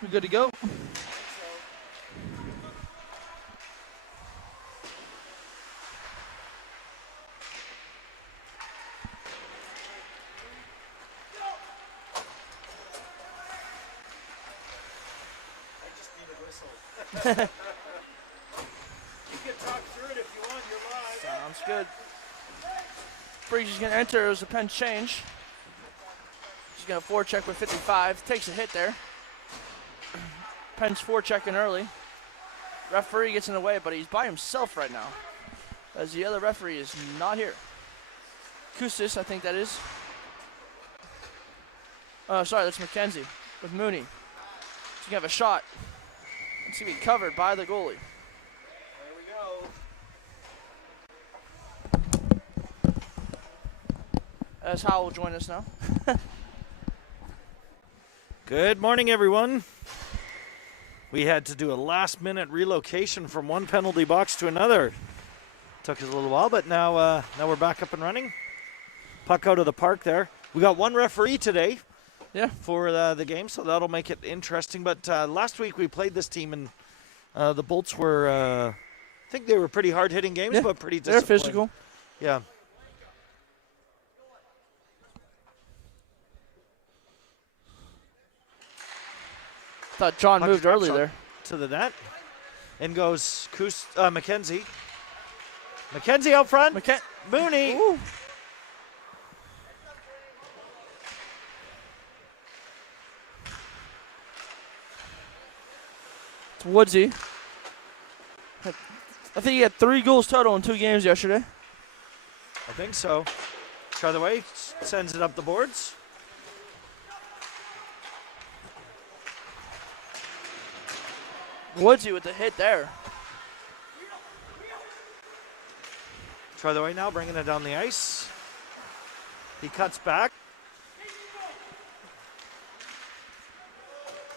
We're good to go. You can talk through it if you want. You're live. Sounds good. Breach is going to enter as the Pens change. She's going to forecheck with 55. Takes a hit there. Pens forechecking early. Referee gets in the way, but he's by himself right now, as the other referee is not here. Kustis, I think that is. Oh, sorry, that's McKenzie with Mooney. She's going to have a shot. It's going to be covered by the goalie. There we go. As Howell will join us now. Good morning, everyone. We had to do a last-minute relocation from one penalty box to another. Took us a little while, but now we're back up and running. Puck out of the park there. We got one referee today. Yeah. For the game, so that'll make it interesting. But last week we played this team, and the Bolts were, I think they were pretty hard-hitting games, but pretty disciplined. They're physical. Yeah. Thought John moved early there. To the net. In goes McKenzie. McKenzie out front. Mooney. Ooh. It's Woodsy. I think he had 3 goals total in 2 games yesterday. I think so. Try the way. Sends it up the boards. Woodsy with the hit there. Try the way now, bringing it down the ice. He cuts back.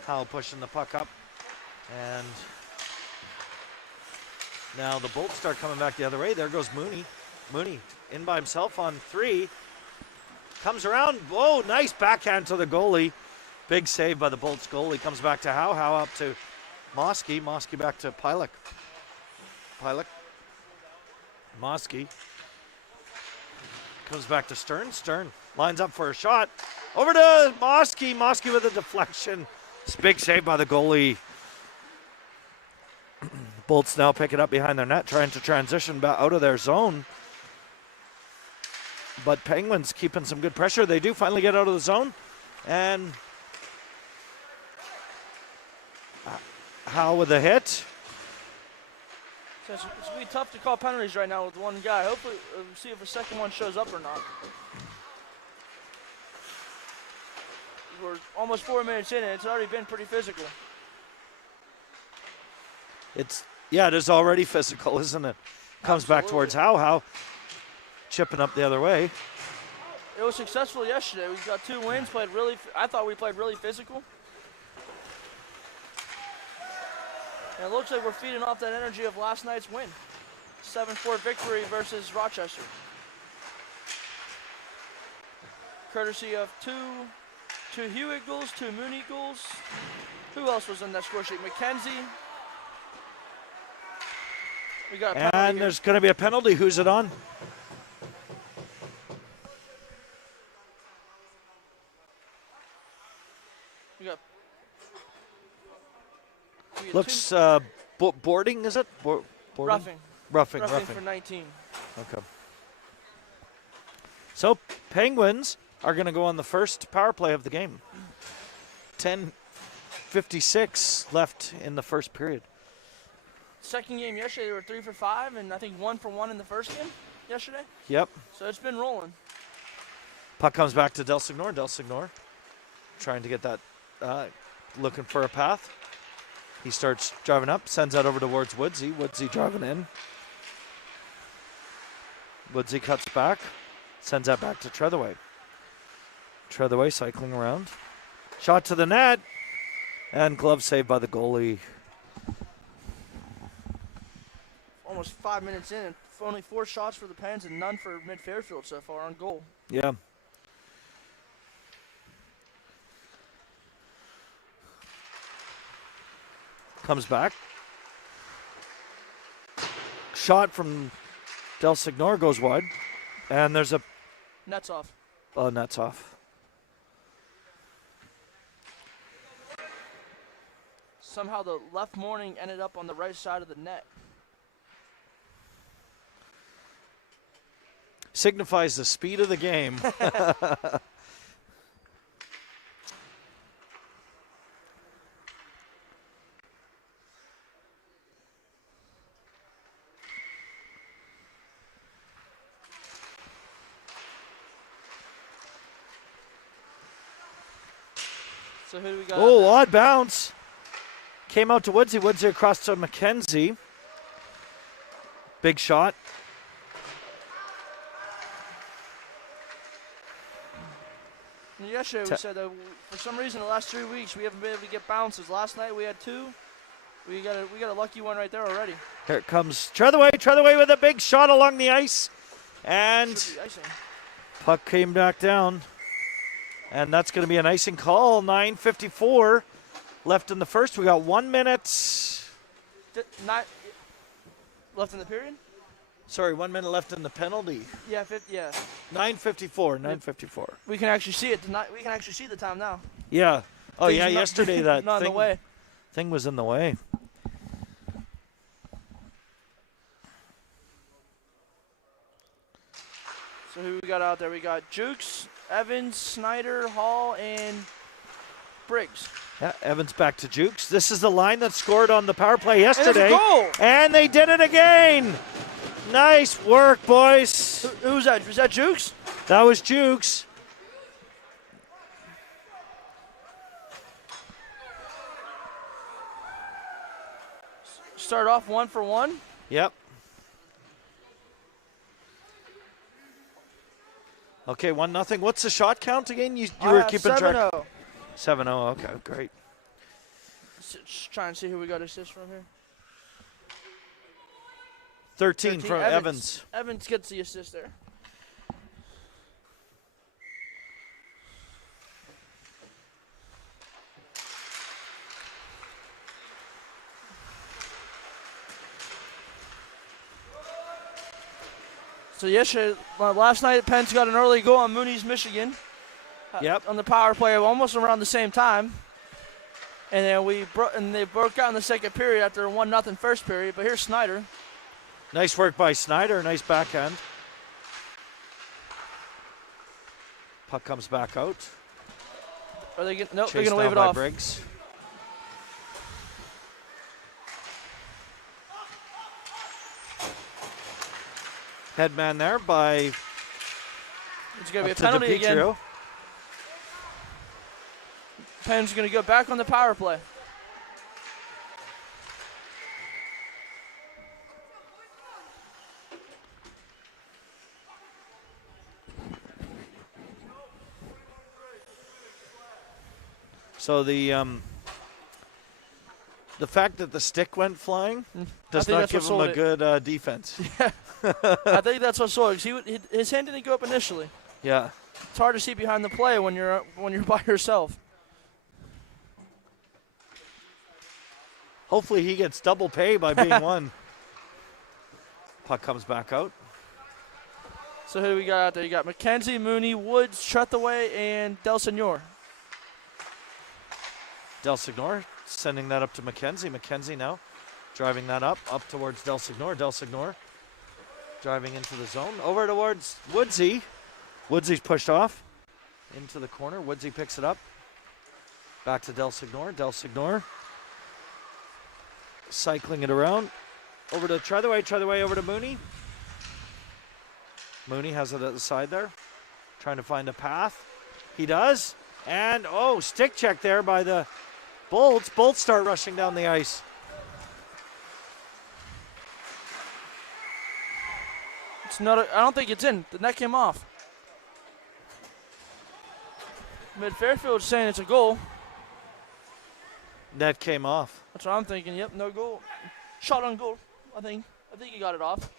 Howell pushing the puck up. And now the Bolts start coming back the other way. There goes Mooney. Mooney in by himself on 3. Comes around. Whoa, nice backhand to the goalie. Big save by the Bolts goalie. Comes back to Howe. Howe up to Mosky. Mosky back to Pilek. Pilek. Mosky. Comes back to Stern. Stern lines up for a shot. Over to Mosky. Mosky with a deflection. It's a big save by the goalie. Bolts now pick it up behind their net, trying to transition back out of their zone. But Penguins keeping some good pressure. They do finally get out of the zone. And Howe with a hit. It's going to be tough to call penalties right now with one guy. Hopefully, we'll see if a second one shows up or not. We're almost 4 minutes in, and it's already been pretty physical. It is already physical, isn't it? Comes back towards Howe. Howe chipping up the other way. It was successful yesterday. We got 2 wins. I thought we played really physical. And it looks like we're feeding off that energy of last night's win. 7-4 victory versus Rochester. Courtesy of two Hewitt goals, 2 Mooney goals. Who else was on that score sheet? McKenzie. We got a penalty and here. there's going to be a penalty. Who's it on? We got Looks boarding, is it? Boarding? Roughing. Roughing For 19. Okay. So Penguins are going to go on the first power play of the game. 10:56 left in the first period. Second game yesterday, they were 3 for 5, and I think 1 for 1 in the first game yesterday. Yep. So it's been rolling. Puck comes back to Del Signor. Del Signor trying to get that, looking for a path. He starts driving up, sends that over towards Woodsy. Woodsy driving in. Woodsy cuts back, sends that back to Treathaway. Treathaway cycling around. Shot to the net, and glove saved by the goalie. Almost 5 minutes in, and only 4 shots for the Pens and none for Mid-Fairfield so far on goal. Yeah. Comes back. Shot from Del Signor goes wide. And there's a Nets off. nets off. Somehow the left morning ended up on the right side of the net. Signifies the speed of the game. So who do we got? Oh, odd bounce. Came out to Woodsy. Woodsy across to McKenzie. Big shot. Yesterday we said that for some reason the last 3 weeks we haven't been able to get bounces. Last night we had 2. We got a lucky one right there already. Here it comes. Treadaway with a big shot along the ice. And Should be icing. puck came back down. And that's going to be an icing call. 9:54 left in the first. We got 1 minute. Not left in the period? Sorry, 1 minute left in the penalty. Yeah, 9:54. 9:54. we can actually see it tonight. We can actually see the time now. Yeah. Oh, Things yeah, not- yesterday that not in the way. thing was in the way. So who we got out there? We got Jukes, Evans, Snyder, Hall, and Briggs. Yeah, Evans back to Jukes. This is the line that scored on the power play And yesterday. there's a goal. And they did it again. Nice work, boys. Who was that? Was that Jukes? That was Jukes. Start off 1-for-1. Yep. Okay, 1-0. What's the shot count again? You were keeping track. 7-0. 7-0. Okay, great. Just trying to see who we got assists from here. 13 from Evans. Evans gets the assist there. So yesterday, last night, Penn's got an early goal on Mooney's Michigan. Yep. On the power play, almost around the same time. And then they broke out in the second period after a 1-0 first period. But here's Snyder. Nice work by Snyder. Nice backhand. Puck comes back out. Are they nope, Chased they're gonna down wave it by off. Briggs. Headman there by It's gonna be a up to penalty again. DiPietro. Penn's gonna go back on the power play. So the fact that the stick went flying does think not that's give what him a sold good defense. I think that's what sold it. 'Cause his hand didn't go up initially. Yeah. It's hard to see behind the play when you're by yourself. Hopefully he gets double pay by being one. Puck comes back out. So who do we got out there? You got McKenzie, Mooney, Woods, Trethaway, and Del Senor. Del Signor sending that up to McKenzie. McKenzie now driving that up towards Del Signor. Del Signor driving into the zone. Over towards Woodsy. Woodsy's pushed off into the corner. Woodsy picks it up. Back to Del Signor. Del Signor cycling it around. Over to Treadaway. Treadaway over to Mooney. Mooney has it at the side there. Trying to find a path. He does. And, stick check there by the Bolts. Bolts start rushing down the ice. It's not. I don't think it's in. The net came off. Mid Fairfield saying it's a goal. Net came off. That's what I'm thinking. Yep, no goal. Shot on goal. I think he got it off.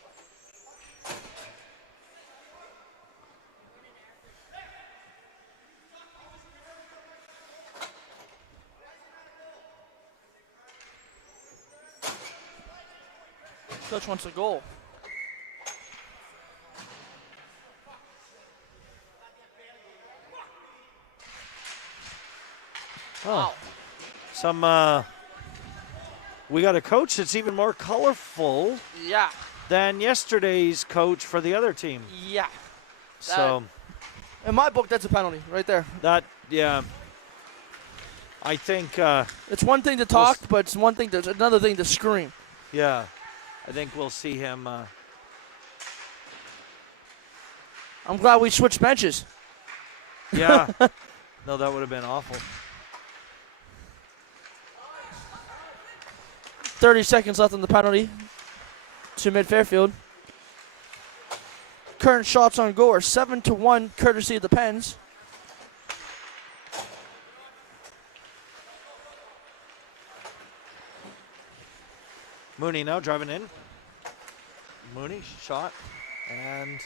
Coach wants a goal. Oh. We got a coach that's even more colorful Yeah. than yesterday's coach for the other team. Yeah. So In my book, that's a penalty right there. yeah. I think, It's one thing to talk, but it's another thing to scream. yeah, I think we'll see him. I'm glad we switched benches. Yeah. No, that would have been awful. 30 seconds left on the penalty to mid Fairfield. Current shots on goal are 7-1, courtesy of the Pens. Mooney now driving in. Mooney shot and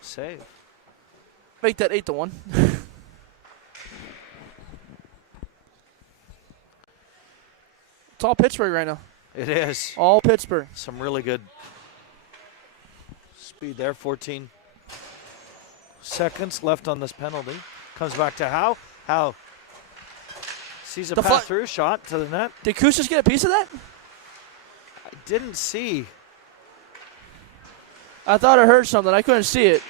save. Make that 8-1. It's all Pittsburgh right now. It is. All Pittsburgh. Some really good speed there. 14 seconds left on this penalty. Comes back to Howe. Howe sees a pass through, shot to the net. Did Kusas get a piece of that? I didn't see. I thought I heard something. I couldn't see it.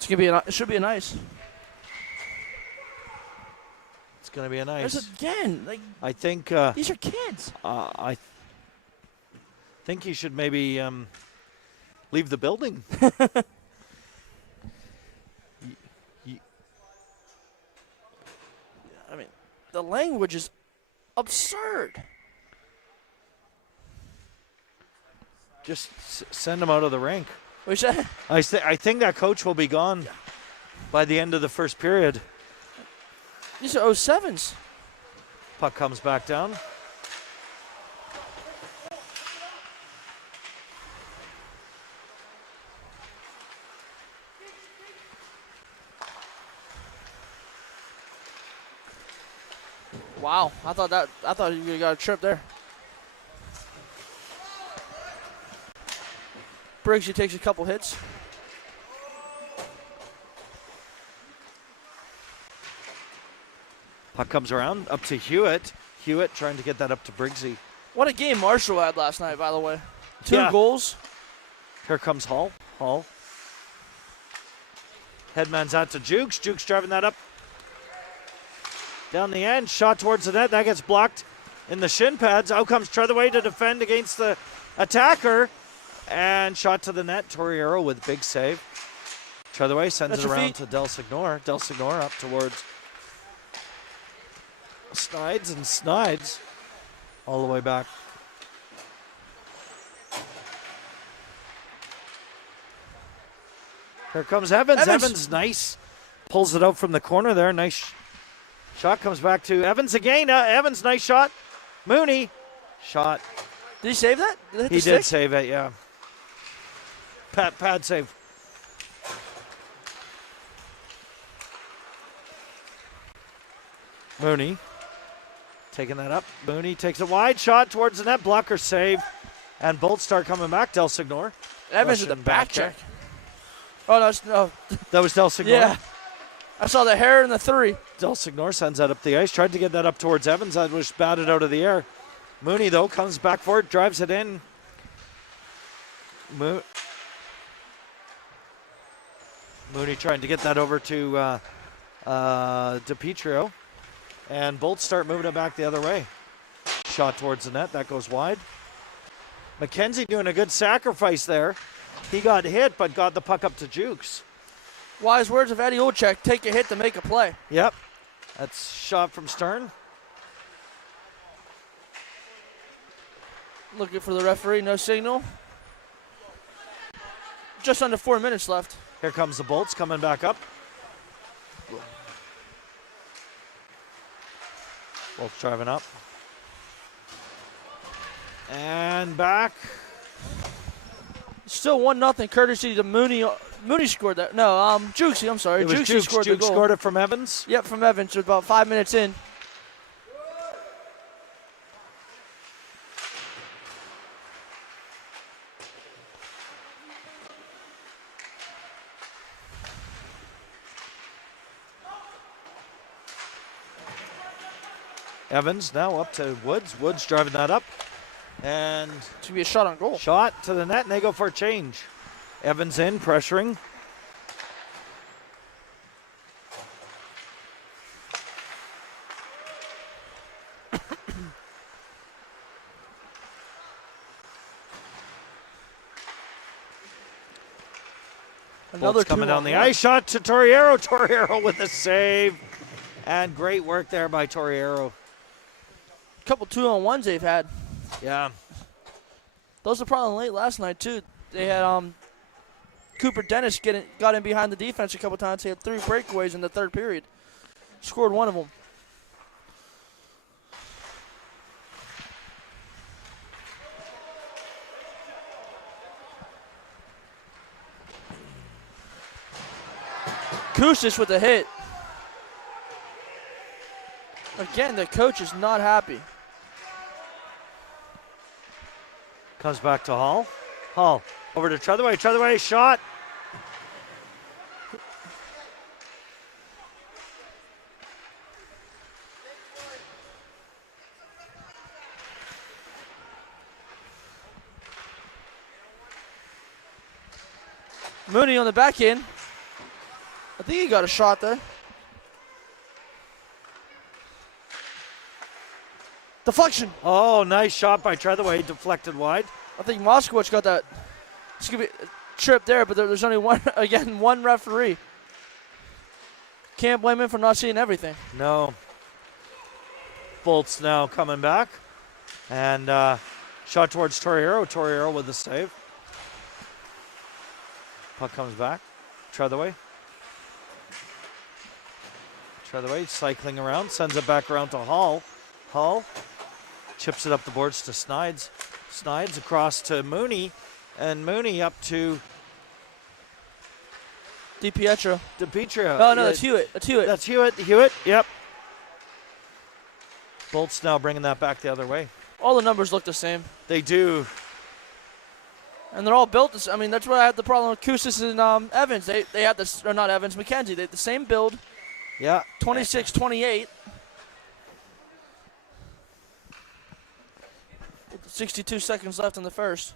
It should be a nice. It's going to be a nice. There's again. I think. These are kids. I think he should maybe leave the building. I mean, the language is absurd. Just send him out of the rink. What you said? I think that coach will be gone by the end of the first period. These are 07s. Puck comes back down. Wow, I thought you got a trip there. Briggs, he takes a couple hits. Puck comes around up to Hewitt. Hewitt trying to get that up to Briggsy. What a game Marshall had last night, by the way. 2 Yeah. goals. Here comes Hall. Hall. Headman's out to Jukes. Jukes driving that up. Down the end. Shot towards the net. That gets blocked in the shin pads. Out comes Treathaway to defend against the attacker. And shot to the net. Torriero with big save. Treathaway sends it around to Del Signor. Del Signor up towards Snides, and Snides all the way back. Here comes Evans. Evans, nice. Pulls it out from the corner there. Nice shot. Comes back to Evans again. Evans, nice shot. Mooney, shot. Did he save that? He did save it, yeah. Pad save. Mooney taking that up. Mooney takes a wide shot towards the net. Blocker save. And Bolt start coming back. Del Signor. Evans with the back check. Oh, no. That was Del Signor. Yeah. I saw the hair and the 3. Del Signor sends that up the ice. Tried to get that up towards Evans. That was batted out of the air. Mooney, though, comes back for it. Drives it in. Mooney trying to get that over to DiPietro. And Bolts start moving it back the other way. Shot towards the net. That goes wide. McKenzie doing a good sacrifice there. He got hit, but got the puck up to Jukes. Wise words of Eddie Olczyk. Take a hit to make a play. Yep. That's shot from Stern. Looking for the referee. No signal. Just under 4 minutes left. Here comes the Bolts coming back up. Bolts driving up. And back. Still 1-0 courtesy to Mooney. Mooney scored that. No, Jukesy, I'm sorry. It was Jukesy Jukes. scored Jukes the goal. scored it from Evans. Yep, from Evans. About 5 minutes in. Evans now up to Woods. Woods driving that up. And To be a shot on goal. shot to the net, and they go for a change. Evans in, pressuring. Another Bolt's coming down the 2-on-1. ice. Shot to Torriero. Torriero with a save. And great work there by Torriero. Couple 2-on-1s they've had. Yeah. Those were probably late last night too. They had Cooper Dennis got in behind the defense a couple times. He had 3 breakaways in the third period. Scored one of them. Kustis with a hit. Again, the coach is not happy. Comes back to Hall. Hall over to Trethewey. Trethewey shot. Mooney on the back end. I think he got a shot there. Deflection. Oh, nice shot by Trethewey. Deflected wide. I think Moskowitz got that. It's gonna be a trip there, but there's only one referee. Can't blame him for not seeing everything. No. Bolt's now coming back. And shot towards Torriero. Torriero with the save. Puck comes back. Trethewey. Trethewey cycling around. Sends it back around to Hall. Hall chips it up the boards to Snides. Snides across to Mooney. And Mooney up to DiPietro. DiPietro. Oh, no, that's Hewitt. That's Hewitt. That's Hewitt. Hewitt, yep. Bolt's now bringing that back the other way. All the numbers look the same. They do. And they're all built the same. I mean, that's why I had the problem with Kustis and Evans. They had this, or not Evans, McKenzie. They had the same build, Yeah. 26-28. 62 seconds left in the first.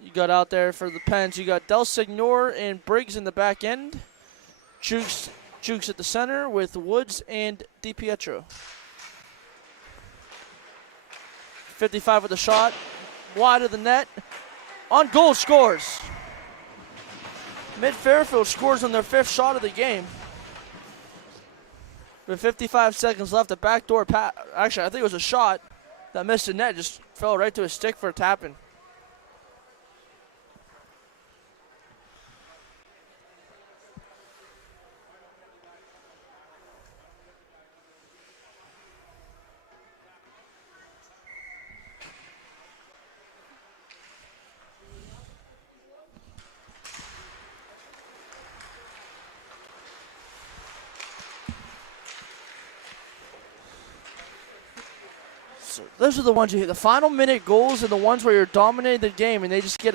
You got out there for the Pens. You got Del Signor and Briggs in the back end. Jukes at the center with Woods and DiPietro. 55 with a shot. Wide of the net. On goal, scores. Mid Fairfield scores on their 5th shot of the game. With 55 seconds left, a backdoor pass. Actually, I think it was a shot that missed the net. Just fell right to his stick for a tap-in. So those are the ones you hit. The final minute goals are the ones where you're dominating the game and they just get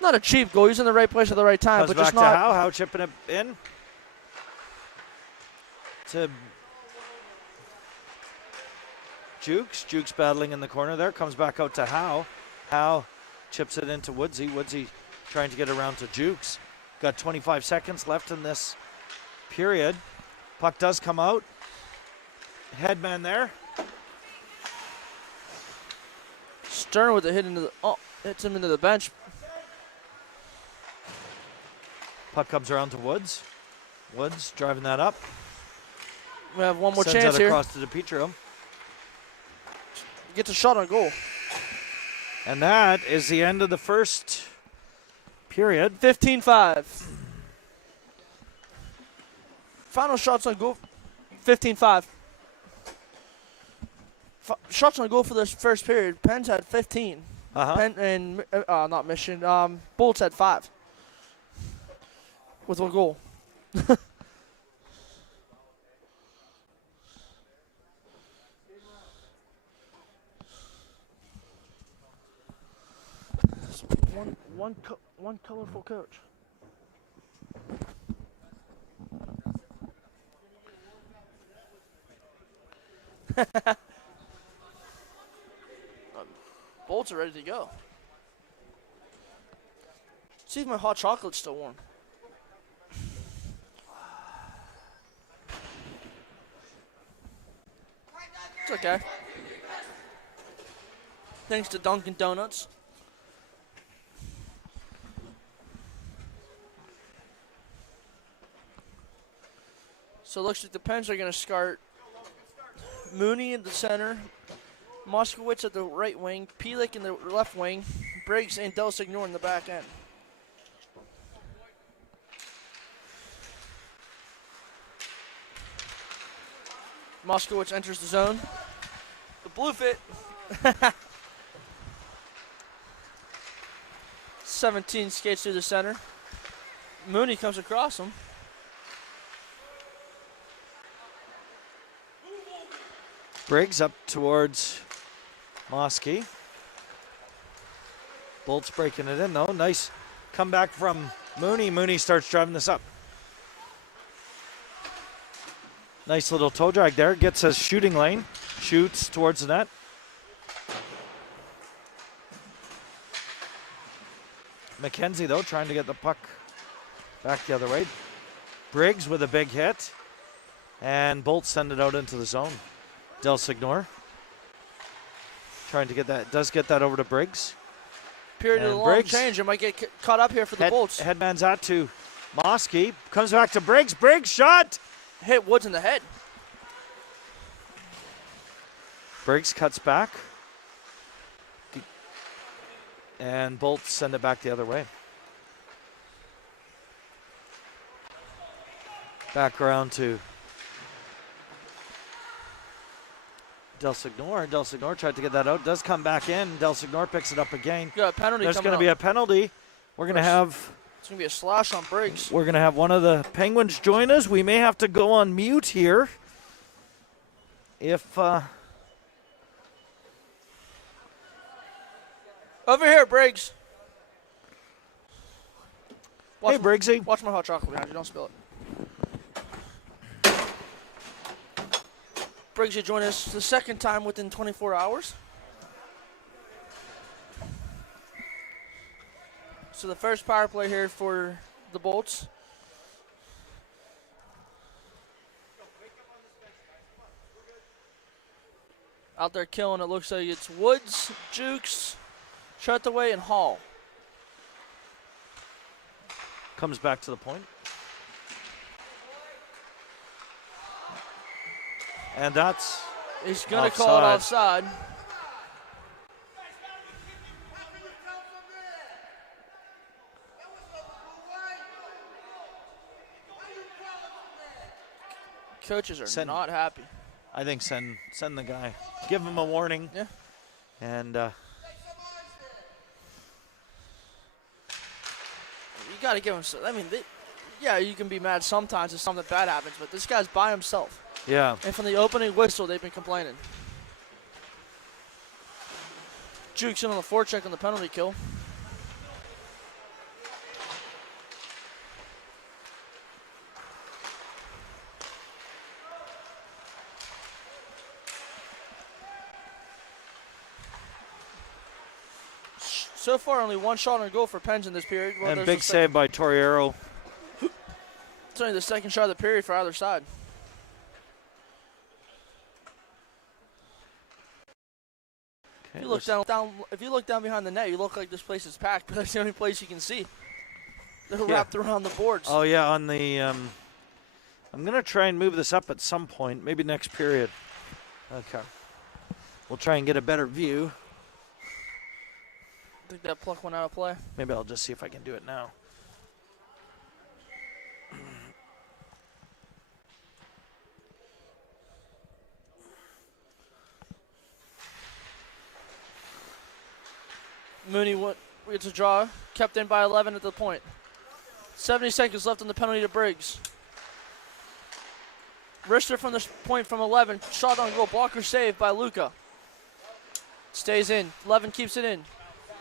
not a cheap goal. He's in the right place at the right time, Comes but back just to not. Howe chipping it in. To Jukes. Jukes battling in the corner there. Comes back out to Howe. Howe chips it into Woodsy. Woodsy trying to get around to Jukes. Got 25 seconds left in this period. Puck does come out. Headman there. Stern with a hit into the. Oh, hits him into the bench. Puck comes around to Woods. Woods driving that up. We have one more Sends chance that here. across to DiPietro. Gets a shot on goal. And that is the end of the first period. 15-5. Final shots on goal. 15-5. Shots on goal for this first period. Pens had 15. Uh-huh. Penn and not Mission. Bolts had 5. With one goal. one colorful coach. Bolts are ready to go. See if my hot chocolate's still warm. It's okay. Thanks to Dunkin' Donuts. So it looks like the Pens are going to start Mooney in the center, Moskowitz at the right wing, Pielik in the left wing, Briggs and Del Signor in the back end. Moskowitz enters the zone. The blue fit. 17 skates through the center. Mooney comes across him. Briggs up towards Mosky. Bolts breaking it in, though. Nice comeback from Mooney. Mooney starts driving this up. Nice little toe drag there. Gets a shooting lane. Shoots towards the net. McKenzie, though, trying to get the puck back the other way. Briggs with a big hit. And Bolts send it out into the zone. Del Signor trying to get that. Does get that over to Briggs. Period of the long change. It might get caught up here for the Bolts. Headman's out to Mosky. Comes back to Briggs. Briggs shot. Hit Woods in the head. Briggs cuts back. And Bolts send it back the other way. Back around to Del Signor. Del Signor tried to get that out. Does come back in. Del Signor picks it up again. Got a penalty. There's going to be a penalty. We're going to have. It's going to be a slash on Briggs. We're going to have one of the Penguins join us. We may have to go on mute here. If. Over here, Briggs. Hey, Briggsy. Watch my hot chocolate behind you. Don't spill it. Briggs, you join us the second time within 24 hours. So the first power play here for the Bolts. Out there killing, it looks like it's Woods, Jukes, Shutaway, and Hall. Comes back to the point. And that's He's going to call it offside. Coaches are not happy. I think send the guy. Give him a warning. Yeah. And you got to give him some. I mean, yeah, you can be mad sometimes if something bad happens, but this guy's by himself. Yeah. And from the opening whistle, they've been complaining. Jukes in on the forecheck on the penalty kill. So far, only one shot on goal for Pens in this period. Well, and big save by Torriero. It's only the second shot of the period for either side. Okay, if you look down behind the net, you look like this place is packed, but that's the only place you can see. They're wrapped around the boards. Oh yeah, on the. I'm gonna try and move this up at some point, maybe next period. Okay. We'll try and get a better view. I think that puck went out of play. Maybe I'll just see if I can do it now. Mooney gets a draw, kept in by 11 at the point. 70 seconds left on the penalty to Briggs. Richter from the point from 11, shot on goal, blocker save by Luca. Stays in, 11 keeps it in.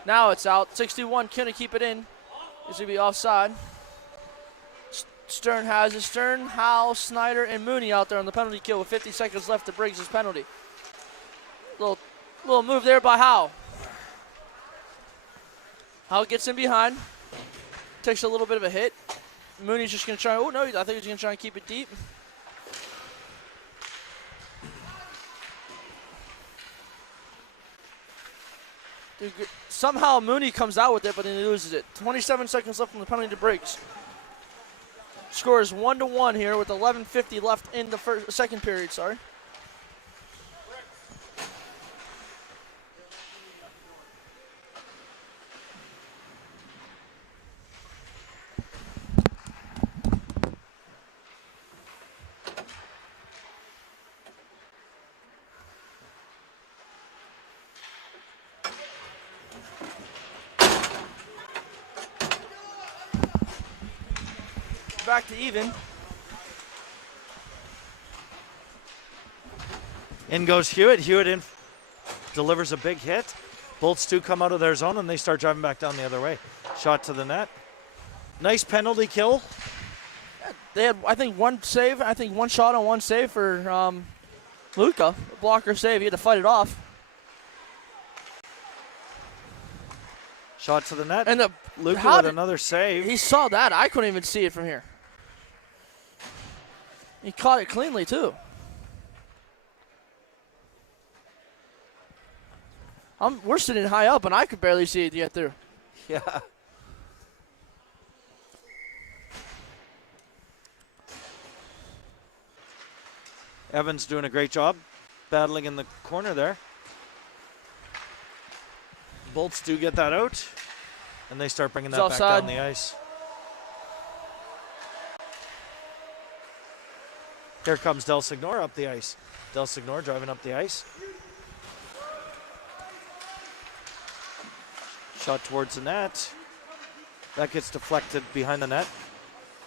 Now it's out, 61 couldn't keep it in. It's going to be offside. Stern has it. Stern, Howe, Snyder, and Mooney out there on the penalty kill with 50 seconds left to Briggs' penalty. Little move there by Howe. Howe gets in behind. Takes a little bit of a hit. Mooney's just going to try. Oh, no, I think he's going to try and keep it deep. Dude, somehow Mooney comes out with it, but then he loses it. 27 seconds left from the penalty to Briggs. Score is 1-1 here with 11:50 left in the second period. Sorry. Back to even. In goes Hewitt. Hewitt delivers a big hit. Bolts do come out of their zone, and they start driving back down the other way. Shot to the net. Nice penalty kill. Yeah, they had, I think, one save. I think one shot on one save for Luca. A blocker save. He had to fight it off. Shot to the net. And Luca with another save. He saw that. I couldn't even see it from here. He caught it cleanly, too. We're sitting high up, and I could barely see it get through. Yeah. Evans doing a great job battling in the corner there. Bolts do get that out, and they start bringing that back down the ice. Here comes Del Signor up the ice. Del Signor driving up the ice. Shot towards the net. That gets deflected behind the net.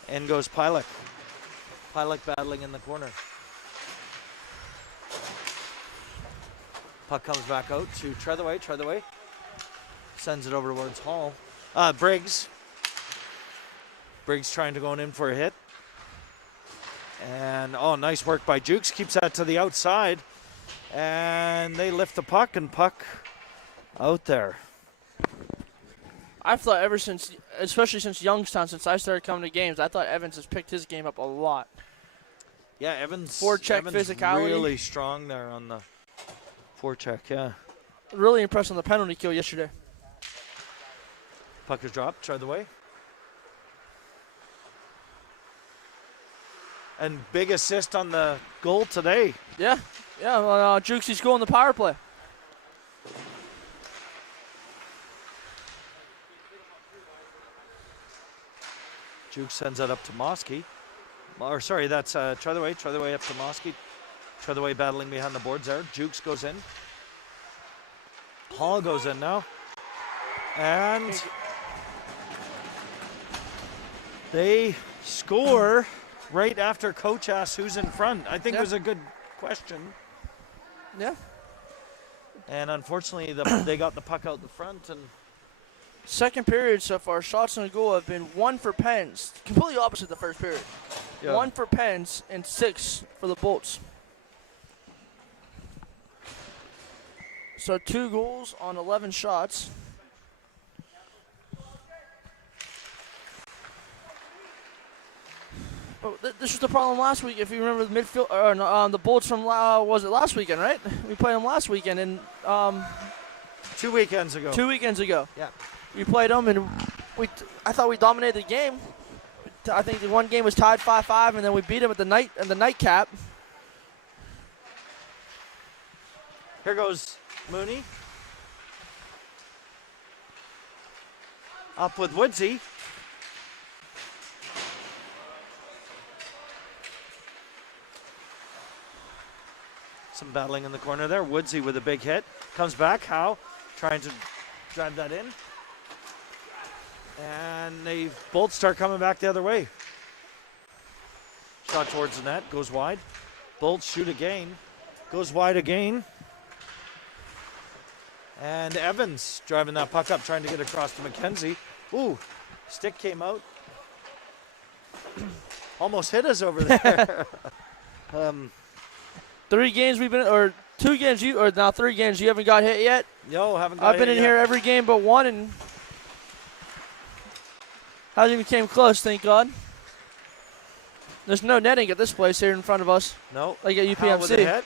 In goes Pilek. Pilek battling in the corner. Puck comes back out to Treathaway. Treathaway sends it over towards Hall. Briggs. Briggs trying to go in for a hit. And, nice work by Jukes. Keeps that to the outside. And they lift the puck, and puck out there. I've thought ever since, especially since Youngstown, since I started coming to games, I thought Evans has picked his game up a lot. Yeah, Evans. Forecheck physicality. Really strong there on the forecheck, yeah. Really impressed on the penalty kill yesterday. Puck is dropped, tried the way. And big assist on the goal today. Yeah, Jukesy's goal in the power play. Juke sends that up to Mosky. That's Treathaway. Treathaway up to Mosky. Treathaway battling behind the boards there. Jukes goes in. Hall goes in now. And they score right after Coach asks who's in front. I think it was a good question. Yeah. And unfortunately, they got the puck out the front. And second period so far, shots on goal have been 1 for Pens. Completely opposite the first period. Yeah. 1 for Pens and 6 for the Bolts. So 2 goals on 11 shots. But this was the problem last week. If you remember the midfield, the Bolts from was it last weekend, right? We played them last weekend, and 2 weekends ago. 2 weekends ago. Yeah. We played them, and I thought we dominated the game. I think the one game was tied 5-5, and then we beat them at the nightcap. Here goes Mooney. Up with Woodsy. Some battling in the corner there. Woodsy with a big hit. Comes back. Howe trying to drive that in. And they both start coming back the other way. Shot towards the net. Goes wide. Bolts shoot again. Goes wide again. And Evans driving that puck up, trying to get across to McKenzie. Ooh, stick came out. almost hit us over there. 3 games we've been, or 2 games you, or now 3 games you haven't got hit yet. No, haven't got I've been hit in yet. here every game but 1 and hasn't even came close, thank God. There's no netting at this place here in front of us, No. like at Hal with a UPMC. hit.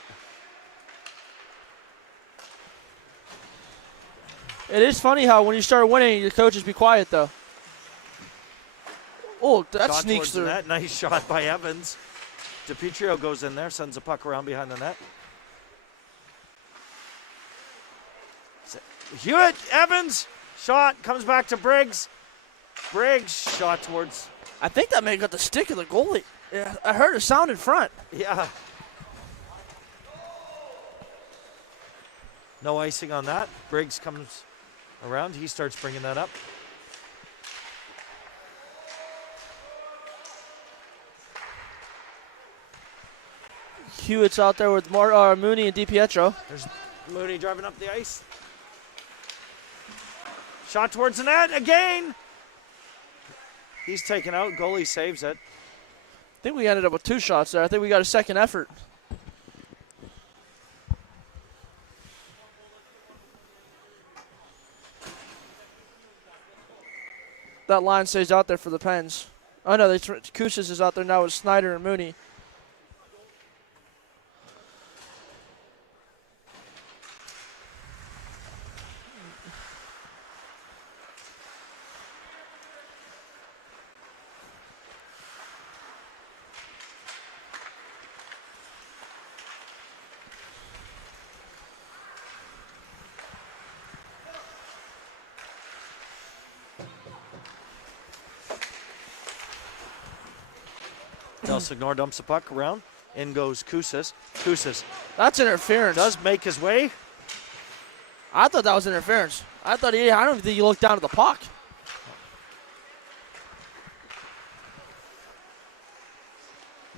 It is funny how when you start winning, your coaches be quiet though. Oh, that Shot sneaks towards the through. net. Nice shot by Evans. DiPietro goes in there, sends a puck around behind the net. Hewitt, Evans, shot, comes back to Briggs. Briggs, shot towards, I think that may have got the stick of the goalie. Yeah, I heard a sound in front. yeah. No icing on that. Briggs comes around. He starts bringing that up. Hewitt's out there with Mooney and DiPietro. There's Mooney driving up the ice. Shot towards the net again. He's taken out. Goalie saves it. I think we ended up with 2 shots there. I think we got a second effort. That line stays out there for the Pens. Oh no, Kusis is out there now with Snyder and Mooney. Del Signor dumps the puck around. In goes Kusis. Kusis That's interference. does make his way. I thought that was interference. I don't even think he looked down at the puck.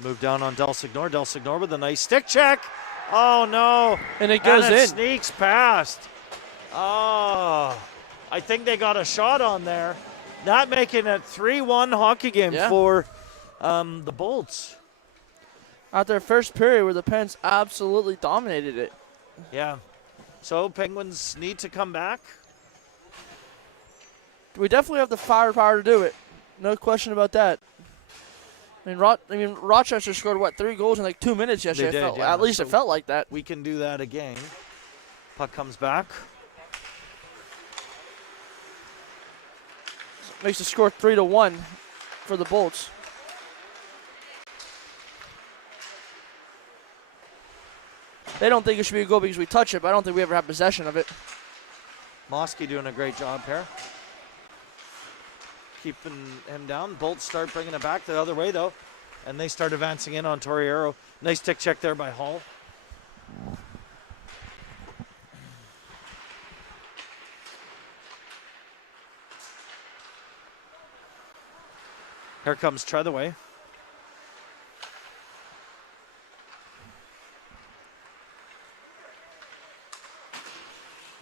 Move down on Del Signor. Del Signor with a nice stick check. Oh, no. And it goes and it in. sneaks past. Oh, I think they got a shot on there. Not making it 3-1 hockey game Yeah. for the Bolts. Out there first period where the Pens absolutely dominated it. Yeah. So Penguins need to come back. We definitely have the firepower to do it. No question about that. I mean, Rochester scored, 3 goals in like 2 minutes yesterday? They did, yeah. At least it So- felt like that. We can do that again. Puck comes back. Makes the score 3-1 for the Bolts. They don't think it should be a goal because we touch it, but I don't think we ever have possession of it. Mosky doing a great job here. Keeping him down. Bolts start bringing it back the other way, though. And they start advancing in on Torriero. Nice stick check there by Hall. Here comes Treadaway.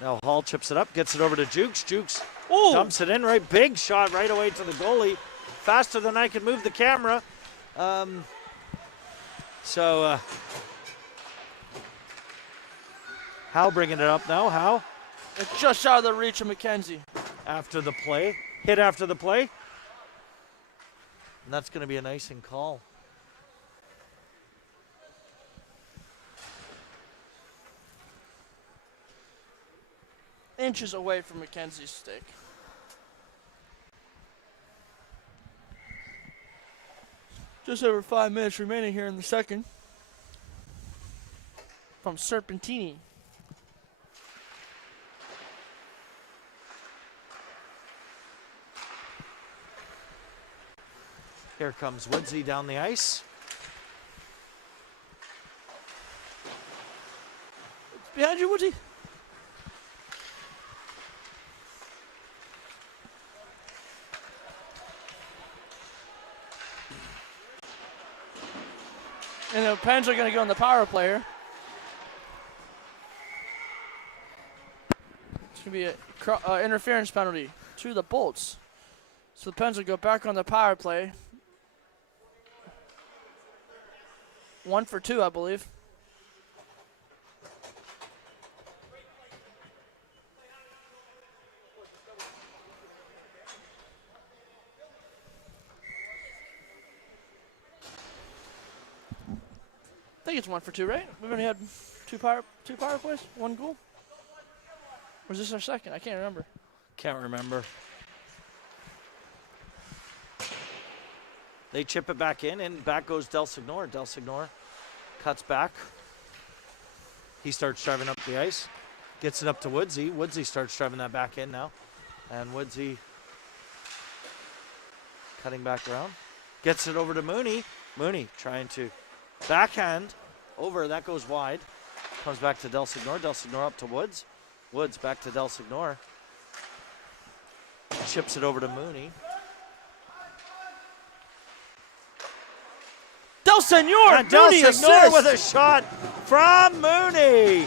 Now Hall chips it up, gets it over to Jukes. Jukes Ooh. dumps it in right. Big shot right away to the goalie. Faster than I can move the camera. Howe bringing it up now. Howe It's just out of the reach of McKenzie. after the play. Hit after the play. And that's going to be an icing call. Inches away from McKenzie's stick. Just over 5 minutes remaining here in the second. From Serpentini. Here comes Woodsy down the ice. Behind you, Woody. And the Pens are going to go on the power play here. It's going to be an interference penalty to the Bolts. So the Pens will go back on the power play. 1 for 2, I believe. I think it's 1 for 2, right? We've only had two power plays, 1 goal. Or is this our second? I can't remember. Can't remember. They chip it back in, and back goes Del Signor. Del Signor cuts back. He starts driving up the ice. Gets it up to Woodsy. Woodsy starts driving that back in now. And Woodsy cutting back around. Gets it over to Mooney. Mooney trying to backhand over. That goes wide. Comes back to Del Signor. Del Signor up to Woods. Woods back to Del Signor. Chips it over to Mooney. Del Signor! And Del Mooney Signor assist! with a shot from Mooney.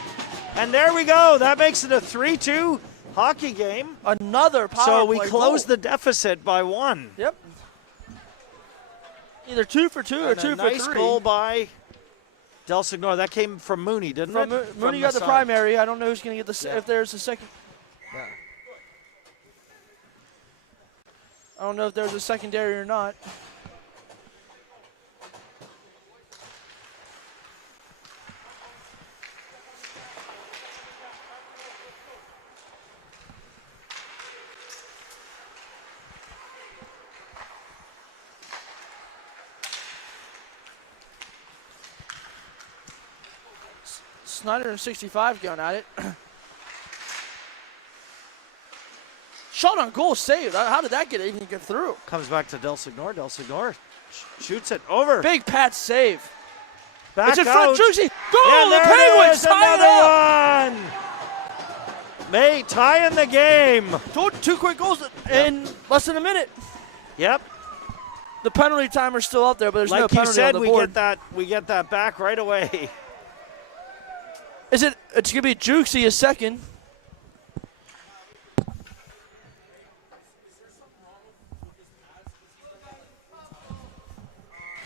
And there we go. That makes it a 3-2 hockey game. Another power So we play close goal. the deficit by 1. Yep. Either 2 for 2 or And 2 a for nice 3. goal by Del Signor. That came from Mooney, didn't From it? Mooney got the side. primary. I don't know who's going to get the Yeah. if there's a second. Yeah. I don't know if there's a secondary or not. Snyder and 65 going at it. Shot on goal saved. How did that even get through? Comes back to Del Signor. Del Signor shoots it over. Big Pat save. Back It's in out. front. Juicy. Goal! And The there Penguins it is, tie it up. another one. May tying the game. 2 quick goals in less than a minute. Yep. The penalty timer's still up there, but there's no Like you penalty said, on the board. we get that back right away. It's gonna be Juicy a second.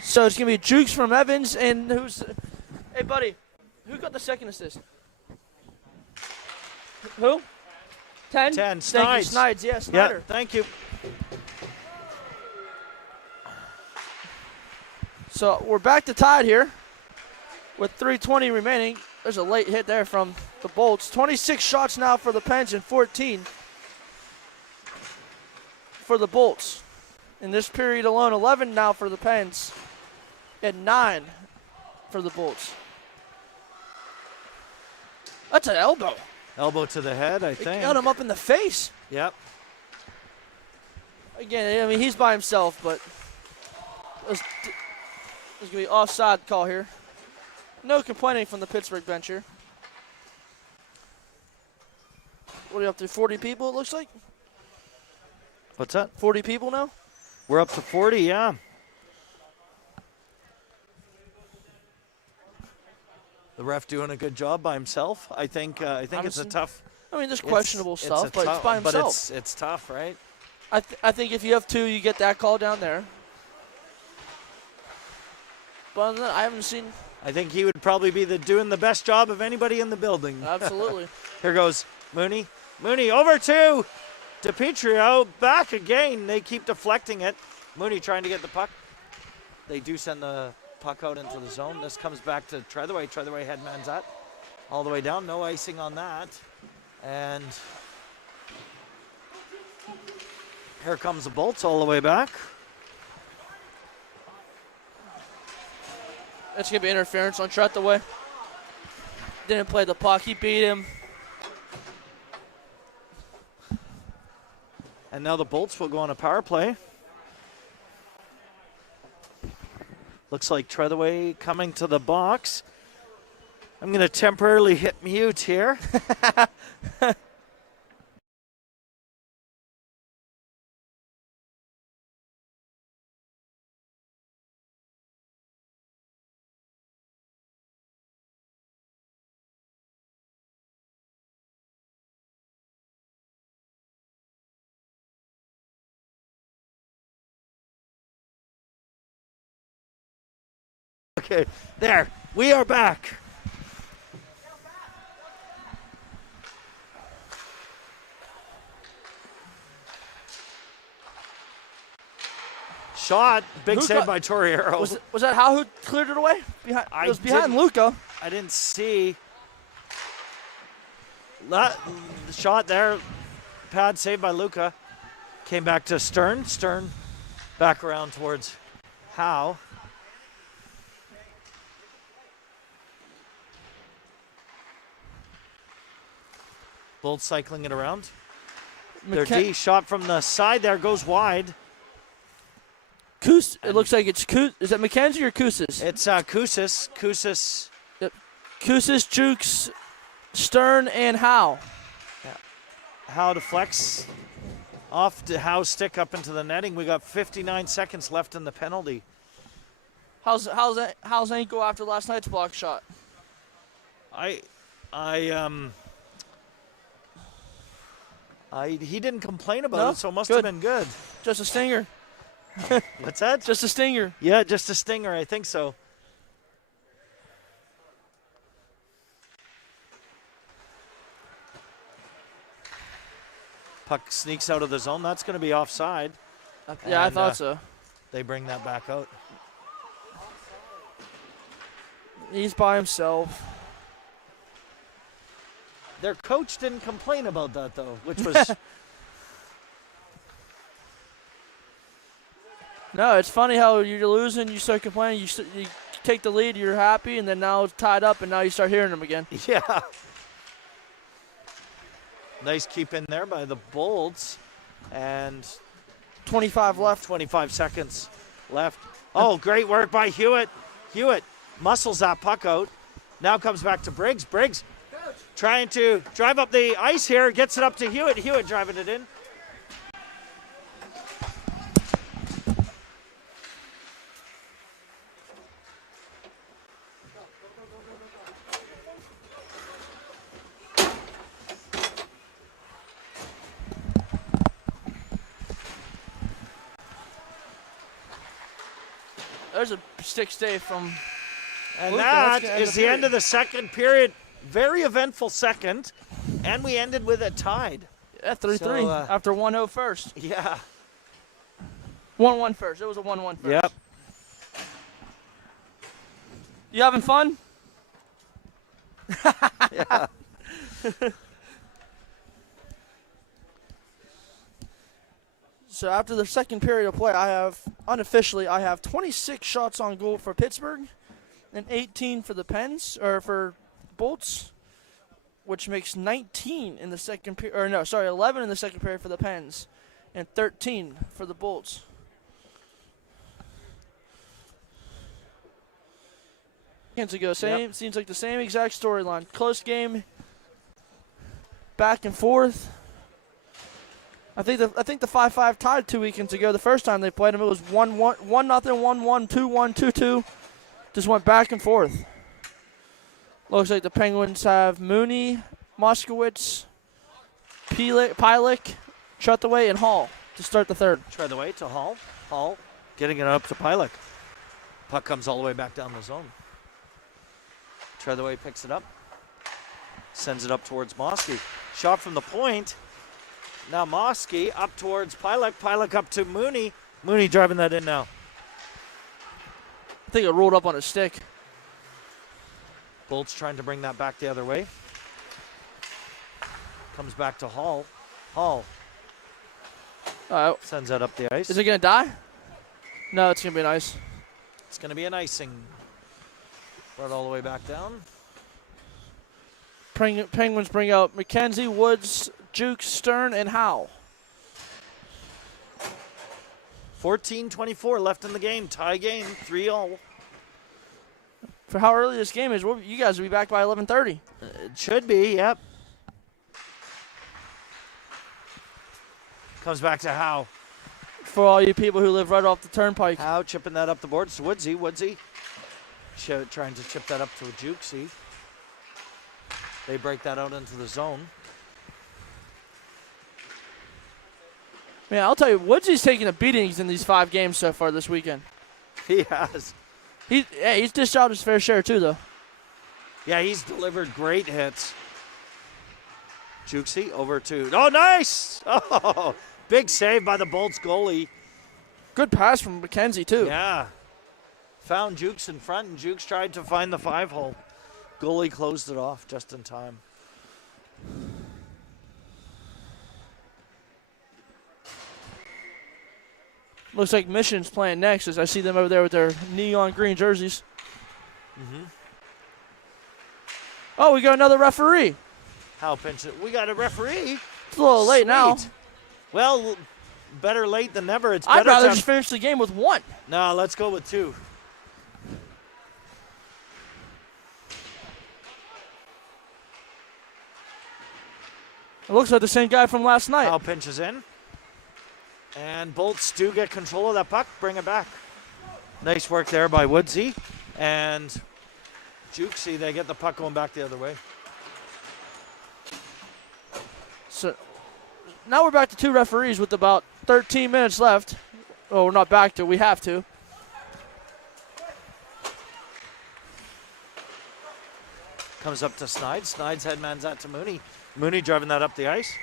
So it's gonna be Jukes from Evans, and who's? Hey, buddy, who got the second assist? Who? 10. 10, Thank you, Snides. Snides. Yeah, Yeah, Snyder. thank you. So we're back to tied here with 3:20 remaining. There's a late hit there from the Bolts. 26 shots now for the Pens and 14 for the Bolts. In this period alone, 11 now for the Pens and 9 for the Bolts. That's an elbow. Elbow to the head, I It think. got him up in the face. Yep. Again, I mean, he's by himself, but there's going to be offside call here. No complaining from the Pittsburgh bench here. What are you up to, 40 people it looks like? What's that? 40 people now? We're up to 40, yeah. The ref doing a good job by himself. I think it's a Honestly, tough. I mean, there's questionable it's stuff, a but tough- it's by But himself. it's tough, right? I think if you have 2, you get that call down there. But other than that, I haven't seen. I think he would probably be doing the best job of anybody in the building. Absolutely. Here goes Mooney. Mooney over to DiPietro. Back again. They keep deflecting it. Mooney trying to get the puck. They do send the puck out into the zone. This comes back to Treadaway. Treadaway headman's at. All the way down. No icing on that. And here comes the Bolts all the way back. It's going to be interference on Treadaway. Didn't play the puck. He beat him. And now the Bolts will go on a power play. Looks like Treadaway coming to the box. I'm going to temporarily hit mute here. Okay, there. We are back. Shot. Big Who save got- by Torriero. Was that Hal who cleared it away? It was behind didn't- Luca. I didn't see. The shot there. Pad saved by Luca. Came back to Stern. Stern back around towards Howe. Bolts cycling it around. Their D shot from the side there goes wide. It looks like it's Is that McKenzie or Kousis? It's Kousis. Kousis, Jukes, Stern, and Howe. Howe to flex. Off to Howe's stick up into the netting. We got 59 seconds left in the penalty. How's ankle after last night's block shot? He didn't complain about No? it, so it must Good. have been good. Just a stinger. What's that? Just a stinger. Yeah, just a stinger. I think so. Puck sneaks out of the zone. That's going to be offside. Yeah, I And, thought so. They bring that back out. He's by himself. Their coach didn't complain about that, though, which was... No, it's funny how you're losing, you start complaining, you take the lead, you're happy, and then now it's tied up, and now you start hearing them again. Yeah. Nice keep in there by the Bolts. And 25 left. 25 seconds left. Oh, great work by Hewitt. Hewitt muscles that puck out. Now comes back to Briggs. Briggs trying to drive up the ice here. Gets it up to Hewitt. Hewitt driving it in. There's a stick stay from And Luca. that That's gonna end is the end of the second period. Very eventful second. And we ended with it tied. Yeah, 3-3 So, after 1-0 first. Yeah. 1-1 first. It was a 1-1 first. Yep. You having fun? Yeah. So after the second period of play, I have 26 shots on goal for Pittsburgh and 18 for the Pens, or for Bolts, which makes 19 in the second period, 11 in the second period for the Pens and 13 for the Bolts. Seconds ago, seems like the same exact storyline. Close game, back and forth. I think the 5-5 tied 2 weekends ago. The first time they played them, it was 1-1, 1-0, 1-1, 2-1, 2-2. Just went back and forth. Looks like the Penguins have Mooney, Moskowitz, Pilek, Trethewey, and Hall to start the third. Trethewey to Hall. Hall getting it up to Pilek. Puck comes all the way back down the zone. Trethewey picks it up. Sends it up towards Mosky. Shot from the point. Now Mosky up towards Pilek. Pilek up to Mooney. Mooney driving that in now. I think it rolled up on his stick. Bolts trying to bring that back the other way. Comes back to Hall. Hall sends that up the ice. Is it going to die? No, it's going to be nice. It's going to be an icing. Brought all the way back down. Penguins bring out McKenzie, Woods, Jukes, Stern, and Howe. 14:24 left in the game. Tie game, 3-all. For how early this game is, you guys will be back by 11:30. It should be, yep. Comes back to Howe. For all you people who live right off the turnpike. Howe chipping that up the board. It's Woodsy. Trying to chip that up to a Jukesy. They break that out into the zone. Man, I'll tell you, Woodsy's taking the beatings in these 5 games so far this weekend. He has. He's dished out his fair share too, though. Yeah, he's delivered great hits. Jukesy over to. Oh, nice! Oh, big save by the Bolts goalie. Good pass from McKenzie too. Yeah. Found Jukes in front, and Jukes tried to find the 5-hole. Goalie closed it off just in time. Looks like Mission's playing next as I see them over there with their neon green jerseys. Mm-hmm. Oh, we got another referee. How pinch it? We got a referee. It's a little late now. Sweet. Well, better late than never. It's I'd better rather to- just finish the game with 1. No, let's go with 2. It looks like the same guy from last night. How pinches in. And Bolts do get control of that puck, bring it back. Nice work there by Woodsy. And Jukesy, they get the puck going back the other way. So now we're back to 2 referees with about 13 minutes left. Oh, we're not back to. We have to. Comes up to Snides. Snides headmans out to Mooney. Mooney driving that up the ice.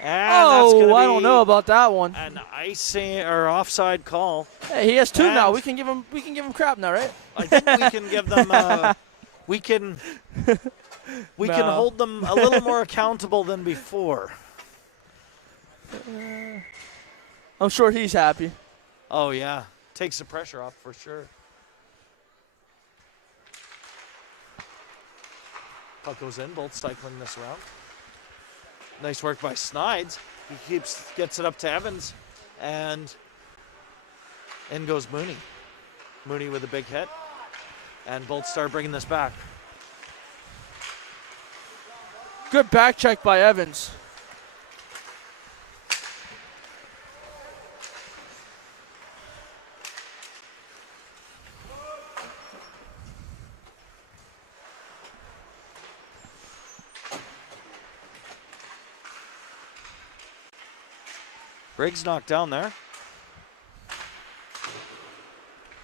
And that's gonna Oh, I be don't know about that one. an icing or offside call. Hey, he has 2 now. And- We can give him crap now, right? I think we can give them. We can No. hold them a little more accountable than before. I'm sure he's happy. Oh yeah, takes the pressure off for sure. Puck goes in. Bolt cycling this around. Nice work by Snides. He gets it up to Evans, and in goes Mooney. Mooney with a big hit, and Bolt start bringing this back. Good back check by Evans. Briggs knocked down there.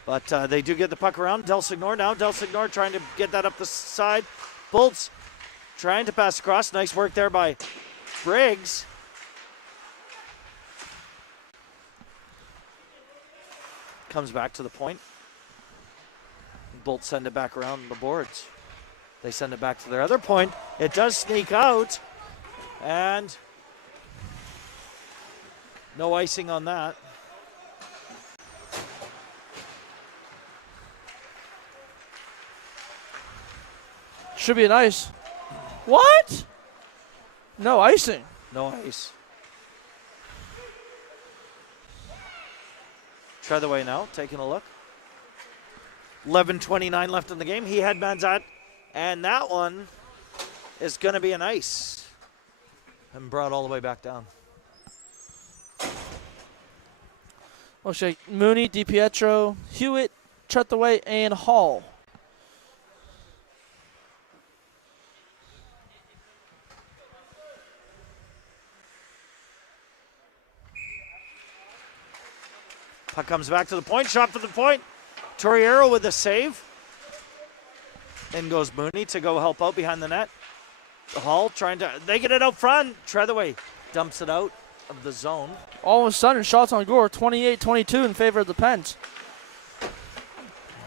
But they do get the puck around. Del Signor now. Del Signor trying to get that up the side. Bolts trying to pass across. Nice work there by Briggs. Comes back to the point. Bolts send it back around the boards. They send it back to their other point. It does sneak out. And no icing on that. Should be an ice. What? No icing. No ice. Try the way now, taking a look. 11:29 left in the game. He headbands out, and that one is going to be an ice. And brought all the way back down. Looks like Mooney, DiPietro, Hewitt, Chetaway, and Hall. Puck comes back to the point. Shot for the point. Torriero with a save. In goes Mooney to go help out behind the net. Hall trying to. They get it out front. Treadaway dumps it out of the zone. All of a sudden, shots on goal 28-22 in favor of the Pens.